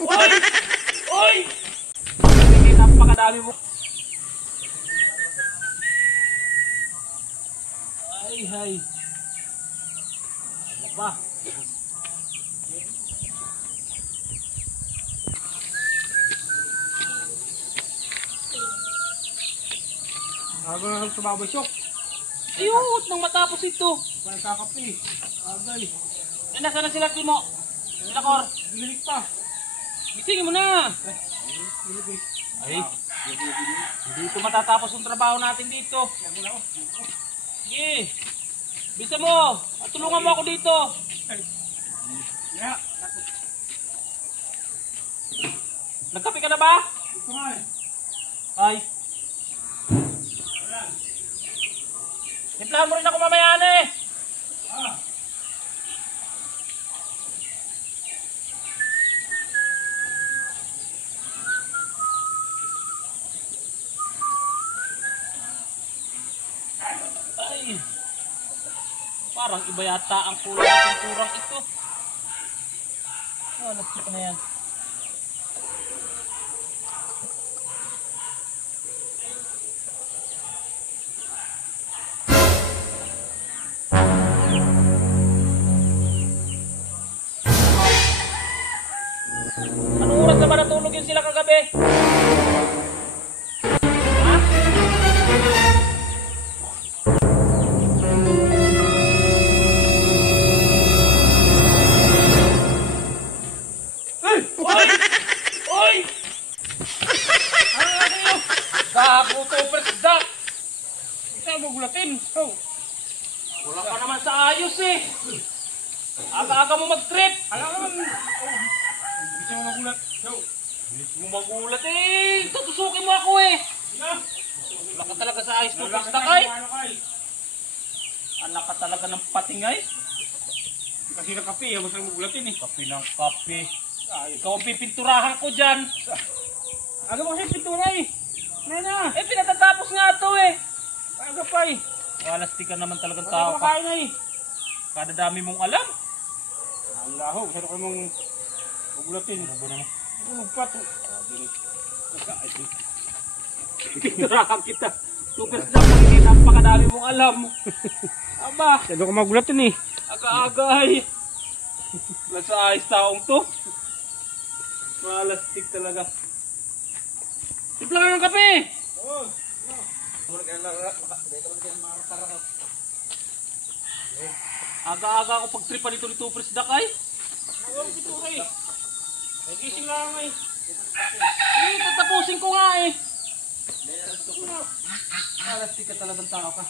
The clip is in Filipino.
Oy! Oy! Sige, napakadami mo. Ay, hay. Ano ba? Hanggang sumabasyok. Ayun, nang matapos ito. Kaya kakapi. Agay. Eh, nasa na sila, Timo? Sila, Kor. Bilik pa. Gisingin mo na. Ay, hindi ito matatapos yung trabaho natin dito. Sige. Bisa mo. At tulungan mo ako dito. Yeah. Nagkape ka na ba? Ito nga eh. Ay. Timplahan mo rin ako mamaya na eh. Ah. Ay. Parang iba yata ang kulay ng pinturang ito. Oh, nasip na yan. Anong oras na ba natulog yun sila kagabi? Ha? Oy! Oy! Ano nga kayo? Gago to, presdak! Ito ang magulatin. Oh. Wala ka naman sa ayos eh! Aga-aga mo mag-trip! Alam naman. Oh. Gusto mo magulat. Yo. Bilis mo magulat eh! Tutusukin mo ako eh! Yeah. Wala ka talaga sa ayos mo, presdak ay! Ano kay? Anak ka talaga ng patingay! Kasi nakapi. Gusto mo magulatin eh. Kape ng kape. Ikaw ang pipinturahan ko dyan! Aga mo kasi pintura eh. Nana. Eh, pinatatapos nga ito eh! Aga pa eh. Walastik ka naman talagang Wala tao ko ka. makain na eh. Kada dami mong alam. Ang laho. Gusto ko mong magulatin. Ano ba naman? Ito magpat. Pininturahan kita. Super snap, hindi napakadami mong alam. Aba, Gusto ko magulatin eh. aga-aga ay. Wala sa ayos taong to. Walastik talaga. Tipla ka ng kape! Oo. Aga-aga ako pagtripan ito ni Tupres Dakay. Ang pintura eh. Nagising lang eh. Eh, tatapusin ko nga eh. Walastik ka talagang tao ka.